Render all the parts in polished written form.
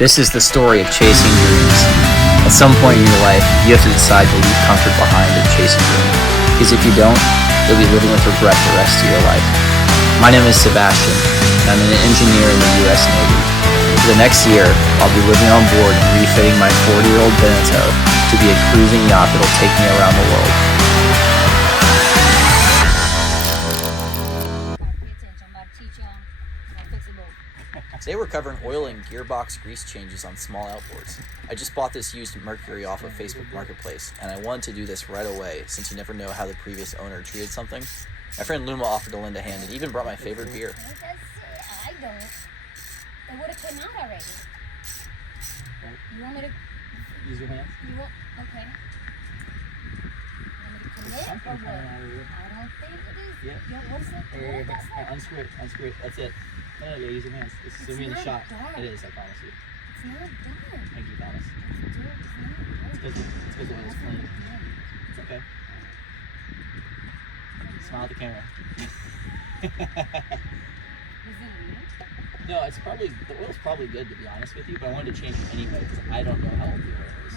This is the story of chasing dreams. At some point in your life, you have to decide to leave comfort behind and chase a dream. Because if you don't, you'll be living with regret the rest of your life. My name is Sebastian, and I'm an engineer in the U.S. Navy. For the next year, I'll be living on board and refitting my 40-year-old Beneteau to be a cruising yacht that'll take me around the world. Today we're covering oil and gearbox grease changes on small outboards. I just bought this used Mercury off of Facebook Marketplace, and I wanted to do this right away since you never know how the previous owner treated something. My friend Luma offered to lend a hand and even brought my favorite beer. I don't. It would have came out already. You want me to use your hands? You want? Okay. You want me to commit or what? I don't think it is. Yeah. What is it? Unscrew it. Unscrew it. That's it. No, use your hands. This is gonna be in the shot. Done. It is, I promise you. It's not done. Thank you, promise. It's because the oil's clean. It's okay. Smile at the camera. No, it's probably, the oil's probably good to be honest with you, but I wanted to change it anyway because I don't know how old the oil is.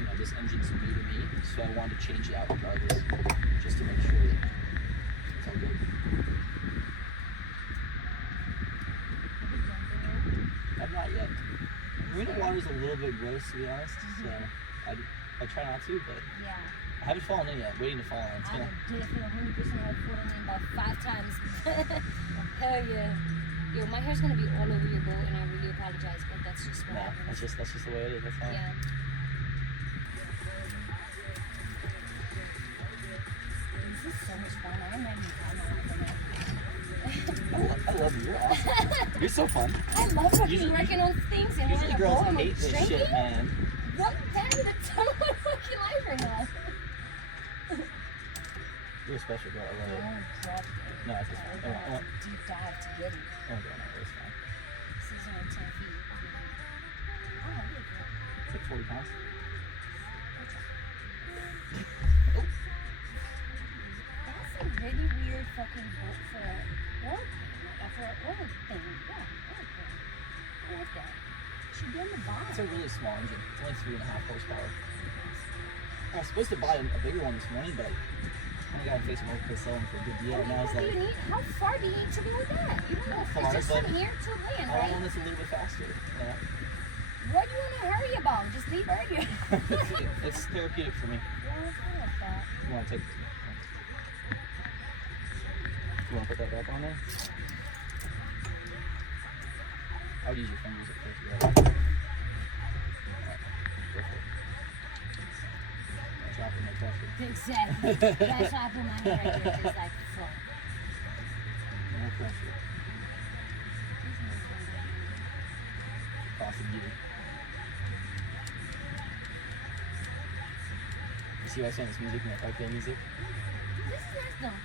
You know, this engine's new to me, so I wanted to change it out regardless, just to make sure that it's all good. I'm not yet. Marina water's a little bit gross to be honest, so I try not to, but yeah. I haven't fallen in yet, waiting to fall in. I did for 100% I've fallen in about 5 times. Hell yeah. Yo, my hair's gonna be all over your boat, and I really apologize, but that's just what happens. That's just the way it is. That's fine. Yeah. This is so much fun. I'm having fun. I love you. You're awesome. You're so fun. I love working on things and usually girls hate this shit, man. What? That is a ton of my fucking life right now. You're a special girl. I love it. No, it's just fine. I want deep dive to get it. Oh, no, it's fine. This is only 10 feet. Oh, look. It's like 40 pounds. Oh. That's a really weird fucking boat for a oil thing. Yeah, oil thing. I like that. Should be on the bottom. It's a really small engine. It's only 3.5 horsepower. I was supposed to buy a bigger one this morning, but I got on Facebook Marketplace selling for a good deal. And I was like, how far do you need to go with that? You don't know. Far, it's just from here to land, I right? want this a little bit faster. Yeah. What do you want to hurry about? Just leave earlier. It's therapeutic for me. Yeah, it's not like that. You want to take? You want to put that back on there? I would use your fingers at first. Yeah. Go for it. Drop in my pressure. Exactly. That's why I put my hand right there, just like fuck. No pressure. Awesome, you. You see why I send this music and I play music? This is nice though.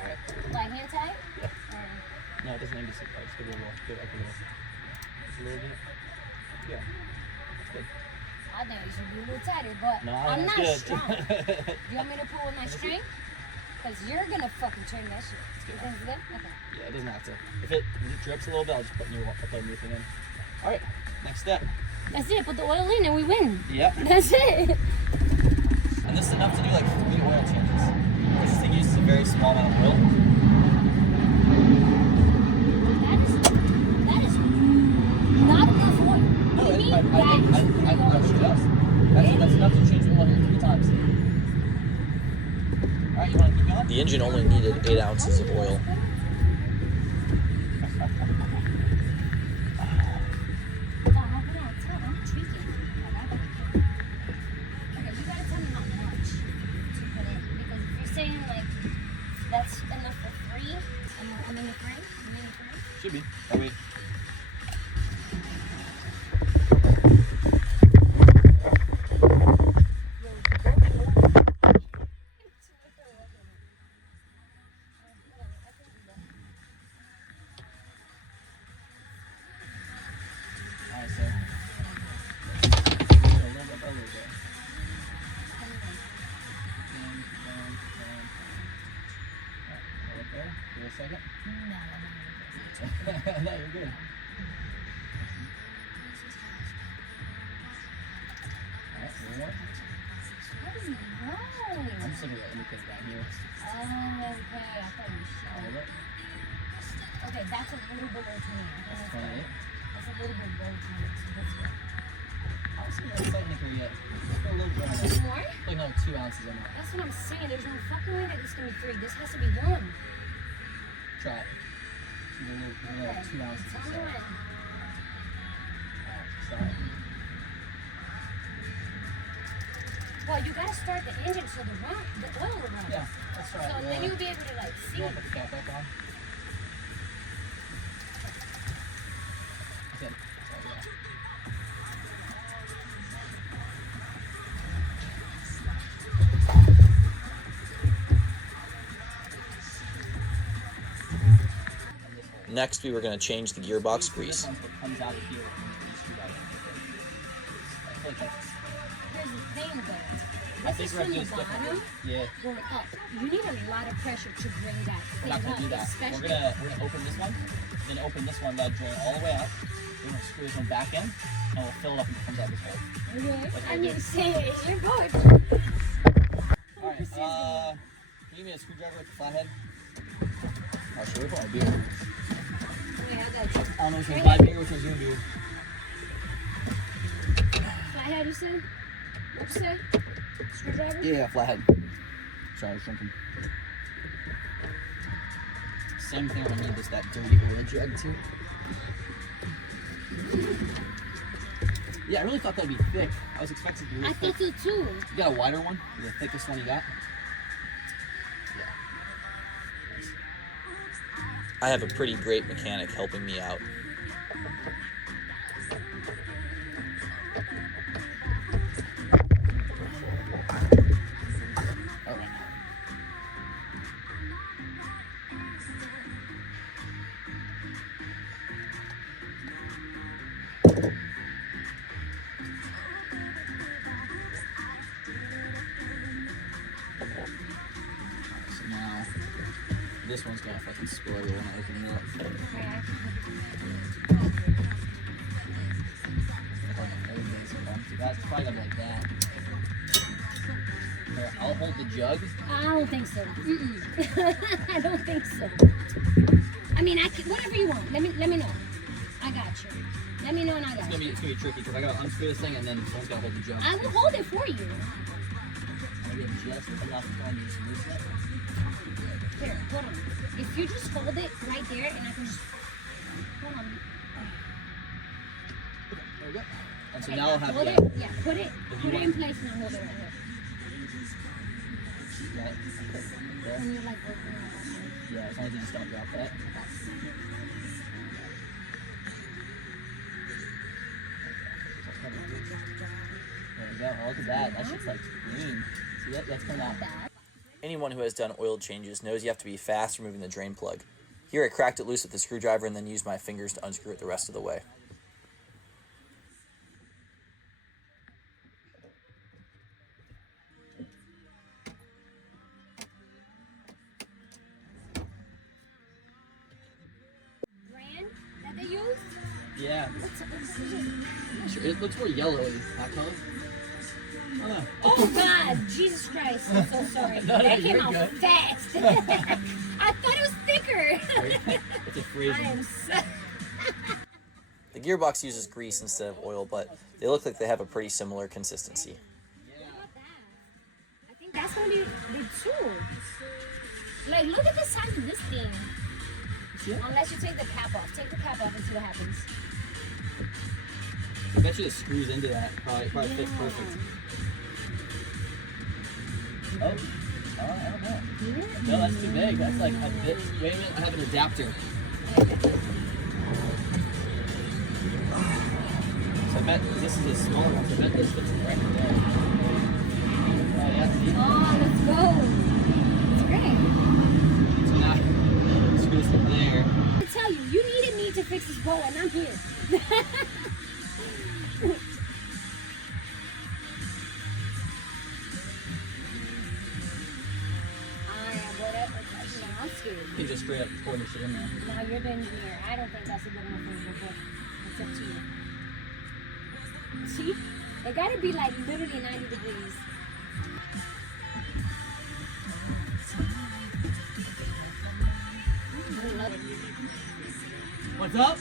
Alright. Like hand tight? Yeah. No, it doesn't need to sit. Just give it a little. Give it up a little. Just a little bit. Yeah. That's good. I think it should be a little tighter, but no, I'm not good. strong. Do you want me to pull with my string? Because you're going to fucking turn that shit. You think it's good? Okay. Yeah, it doesn't have to. If it drips a little bit, I'll just put a new thing in. Alright, next step. That's it. Put the oil in and we win. Yep. That's it. And this is enough to do like 3 oil changes. This thing uses a very small amount of oil. That is not enough oil. No, You need I that. That's enough to change the oil 3 times. Alright, you want to keep going? The engine only needed 8 ounces of oil. Should be. Are we? Second? No, you're good. Just look at the indicator down here. Oh, okay. I thought you Hold showed. it. Okay, that's a little bit low to me. That's 28. That's a little bit low to me. So that's good. I don't see no slight hickory yet. Just a little bit on There's it. more? Like another 2 ounces in there. That's what I'm saying. There's no fucking way that this can be 3. This has to be 1. Try it. She's a little 2 ounces or so. Come on. Alright, sorry. Well, you gotta start the engine so the oil will run. Yeah, let's try So it. then you'll be able to like see. You want to put the cap back on? Okay. Next, we were going to change the gearbox This grease. one's what comes out of here when you screwdriver. I feel like that's. Here's the thing though. I This think is we're from gonna the do this differently. bottom Yeah, going up. You need a lot of pressure to bring that we're thing not gonna up. do that. Especially We're gonna open this one, then open this one, let it drain all the way up. We're gonna screw this one back in, and we'll fill it up and it comes out this hole. okay. Like I I mean, did. say you're good. Alright, can you give me a screwdriver with the flathead? Oh, sure, which one I do? Wait, I got you. I don't know which one's my beer, which one's your beer. Flathead, you said? What'd you say? Screwdriver? Yeah, flathead. Sorry, I was drinking. Same thing when I need that dirty oil jug too. Yeah, I really thought that'd be thick. I was expecting to be really I thick. thought so too. You got a wider one? The thickest one you got? Yeah. I have a pretty great mechanic helping me out. Alright. So now, this one's gonna fucking spoil when I open it up. So that's probably gonna be like that. Here, I'll hold the jug. I don't think so. I don't think so. I mean, whatever you want. Let me know. I got you. Let me know and I got you. It's gonna be tricky because I gotta unscrew this thing and then someone's gotta hold the jug. I will hold it for you. I get just enough time to just loosen it. Here, hold on. If you just hold it right there and I can just hold on. There we go. And so Okay, now I'll have hold the. it. Yeah, put it you in want- place and I'll hold it right here. Got it. There. When you're like opening it. Yeah, as long as you just don't drop that. There we go. Oh, look at that. That shit's like green. See that? That's coming out. Not bad. Anyone who has done oil changes knows you have to be fast removing the drain plug. Here I cracked it loose with the screwdriver and then used my fingers to unscrew it the rest of the way. Brand that they use? Yeah. What's Sure. It looks more yellowy. Not color. Oh, no. Oh God, Jesus Christ! I'm so sorry. No, That you're came out good. fast. I thought it was thicker. It's a I freezing. am so. The gearbox uses grease instead of oil, but they look like they have a pretty similar consistency. What about that? I think that's gonna be the two. Like, look at the size of this thing. Yeah. Unless you take the cap off. Take the cap off and see what happens. I bet you it screws into that. Probably fits Yeah. perfect. Oh, I don't know. Yeah. No, that's too big. That's like a bit. Wait a minute, I have an adapter. So I bet this is a smaller one. So I bet this fits right there. Oh yeah, see? Oh, let's go. It's great. So now screw this in there. I tell you, you needed me to fix this bowl, and I'm here. I'm scared. You can just straight up pour this shit in there. Now you're the engineer. I don't think that's a good enough thing, but it's up to you. See? It gotta be like literally 90 degrees. What's up?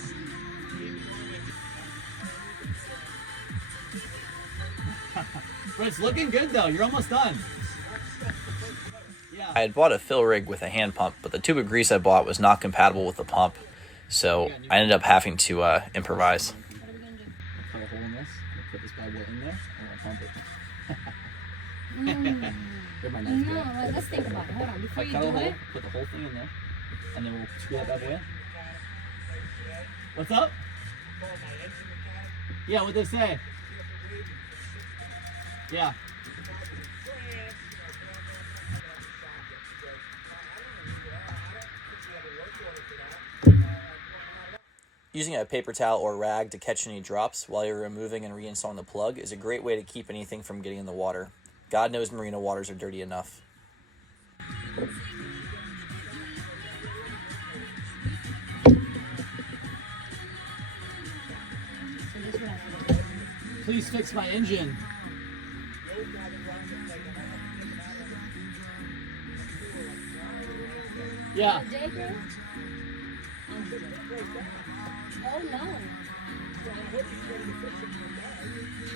But it's looking good though. You're almost done. Yeah. I had bought a fill rig with a hand pump, but the tube of grease I bought was not compatible with the pump, so I ended up having to improvise. What are we gonna do? Cut a hole in this. Put this bad boy in there, and I'll pump it. Where'd my knife go? No, well, let's think about it. Hold on, before you Cut a do hole, it. put the whole thing in there, and then we'll screw that bad boy in. What's up? Yeah, what'd they say? Yeah. Using a paper towel or rag to catch any drops while you're removing and reinstalling the plug is a great way to keep anything from getting in the water. God knows marina waters are dirty enough. Please fix my engine. Yeah. Oh no.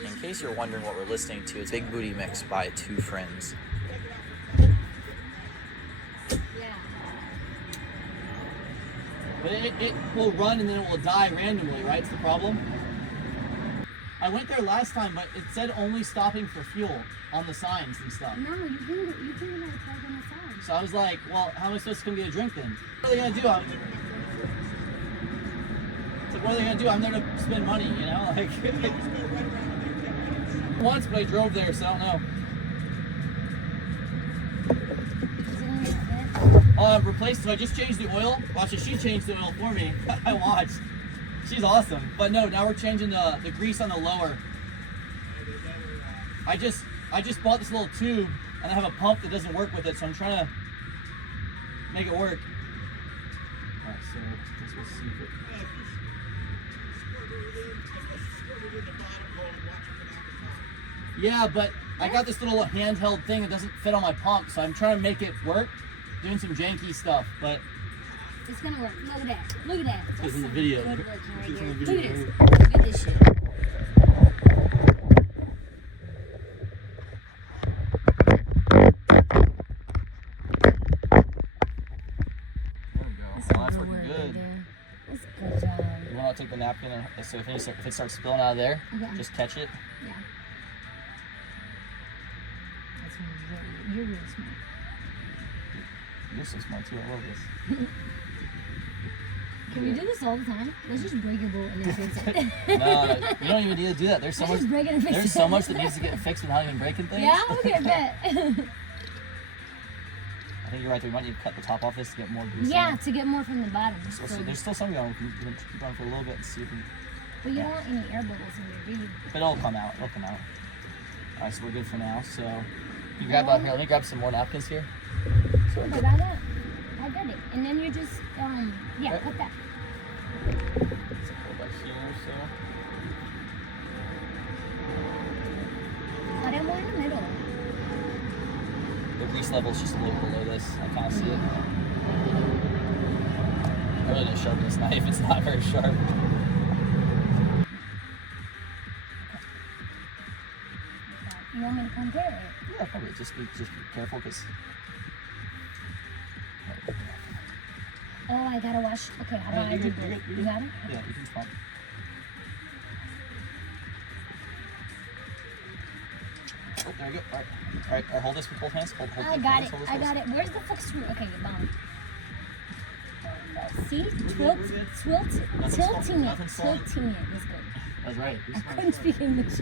In case you're wondering what we're listening to, it's Big Booty Mix by Two Friends. Yeah. But it will run and then it will die randomly, right? It's the problem. I went there last time, but it said only stopping for fuel on the signs and stuff. No, you can like plug on the side. So I was like, well, how am I supposed to come get a drink then? What are they gonna do? It's like, what are they gonna do? I'm there to spend money, you know? Like, once, but I drove there, so I don't know. Replaced, so I just changed the oil. Watch it, she changed the oil for me. I watched. She's awesome. But no, now we're changing the grease on the lower. I just bought this little tube and I have a pump that doesn't work with it, so I'm trying to make it work. Alright, so this was secret. Yeah, but I got this little handheld thing that doesn't fit on my pump, so I'm trying to make it work. Doing some janky stuff, but it's gonna work. Look at that. Look at that. That's in the video. Good working right It's there. in the Look video. at this. Look at this shit. There we go. That's Well, that's good working work good. right there. That's a good job. You want to take the napkin and so if it starts spilling out of there, Okay. just catch it. Yeah. That's you're really smart. You're so smart too. I love this. Can we do this all the time? Let's just break a bolt and then fix it. No, you don't even need to do that. There's so Let's much. just break it and fix There's it. so much that needs to get fixed without even breaking things. Yeah? Okay, bet. I think you're right. We might need to cut the top off this to get more grease. Yeah, to get more from the bottom. So there's still some going. We can keep on for a little bit and see if we. But you don't want any air bubbles in there, do you? But it'll come out. It'll come out. All right, so we're good for now. So you grab here. Let me grab some more napkins here. So I got that. I got it. And then you just, yeah, Right. cut that. Let's go back here. So. Cut it more in the middle. The grease level is just a little below this. I kind of see it. I really didn't sharpen this knife. It's not very sharp. You want me to compare it? Yeah, probably. Just be careful because. Oh, I gotta wash. Okay, how about I do You're both? good. You got it? Yeah, you can pump. Oh, there we go. All right. Hold this with both hands. Hold I hold got this, it. hold this, I hold got this. it. Where's the fuck screw? Okay, bomb. See? Nothing's Tilting it. nothing's falling. Tilting it was good. That's right. I couldn't speak English.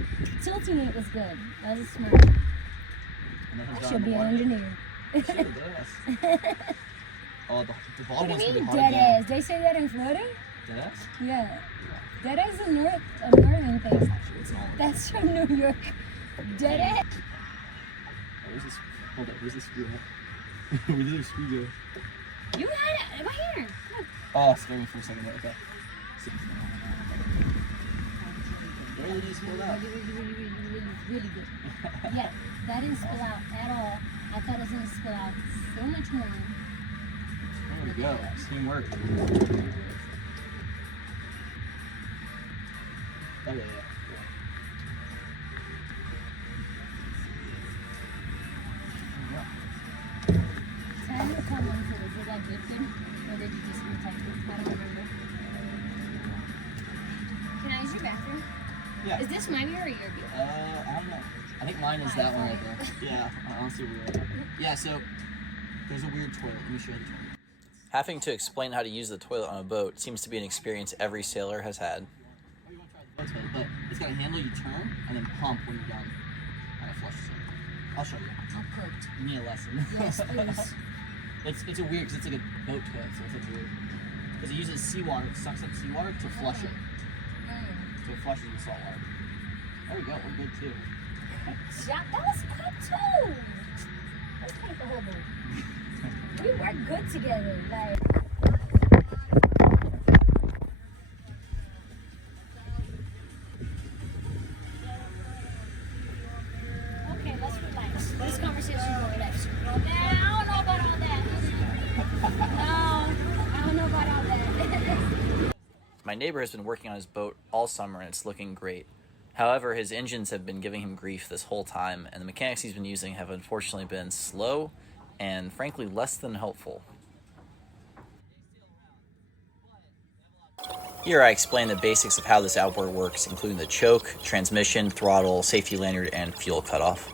Tilting it was good. That was smart. I should be an engineer. Oh, the What bottom do one's you gonna be mean hard dead again. ass? They say that in Florida? Dead ass? Yeah. Dead ass is a northern thing. It's all. That's from New York. Dead ass. Where's this? Hold up. Where's the screw at? We did a screw there. You got it. Right here. Look. Oh, scared me for a second. Okay. Barely didn't spill out. Really good. Yeah, that didn't spill out at all. I thought it was going to spill out so much more. There we go. Teamwork. Oh, yeah. So how did it come on for? Was it like liquid? Or did you just retype it? I don't remember. Can I use your bathroom? Yeah. Is this my beer or your beer? I don't know. I think mine is that one right there. Yeah, honestly, weird. Yeah, so there's a weird toilet. Let me show you the toilet. Having to explain how to use the toilet on a boat seems to be an experience every sailor has had. But it's got a handle you turn and then pump when you're done. And it flushes it. I'll show you. I'm cooked. You need a lesson. Yes, please. It's a weird because it's like a boat toilet, so it's like weird. Because it uses seawater, it sucks up seawater to flush it. So it flushes the salt water. There we go, we're good too. That was quick too. That's kind of horrible. We work good together. Like. Okay, let's relax. This conversation will relax. Nah, I don't know about all that. No, I don't know about all that. My neighbor has been working on his boat all summer and it's looking great. However, his engines have been giving him grief this whole time, and the mechanics he's been using have unfortunately been slow and frankly less than helpful. Here I explain the basics of how this outboard works, including the choke, transmission, throttle, safety lanyard, and fuel cutoff.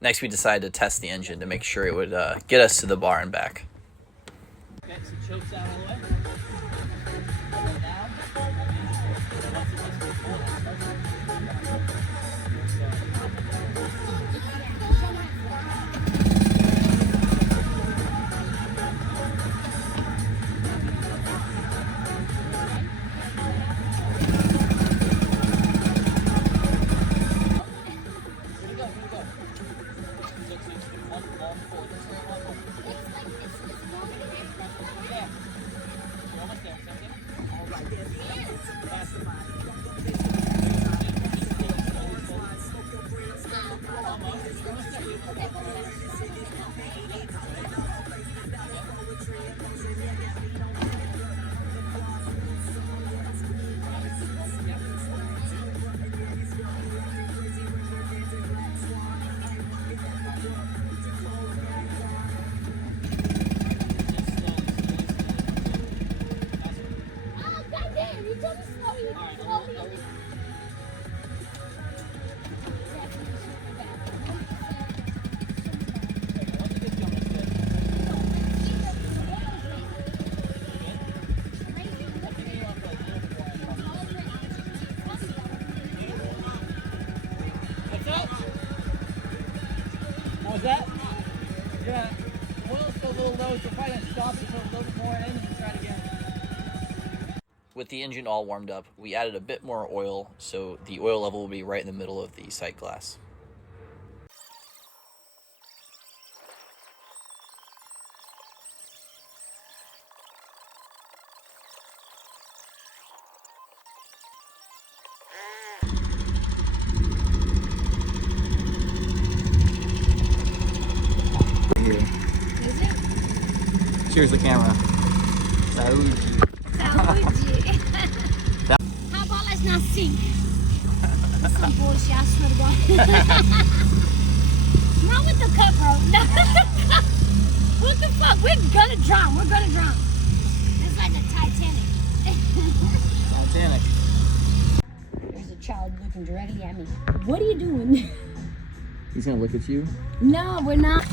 Next, we decided to test the engine to make sure it would get us to the bar and back. Okay, so choke's out all the way. Down. What was that? Yeah. The oil's still a little low, so probably gonna stop it for a little bit more in and try it again. With the engine all warmed up, we added a bit more oil, so the oil level will be right in the middle of the sight glass. Cheers the camera. Saúde. Saúde. How about let's not sink? That's some bullshit, I swear to God. Not with the cup, bro. Not with the cup. What the fuck? We're gonna drown. We're gonna drown. It's like the Titanic. Titanic. There's a child looking directly at me. What are you doing? He's gonna look at you? No, we're not.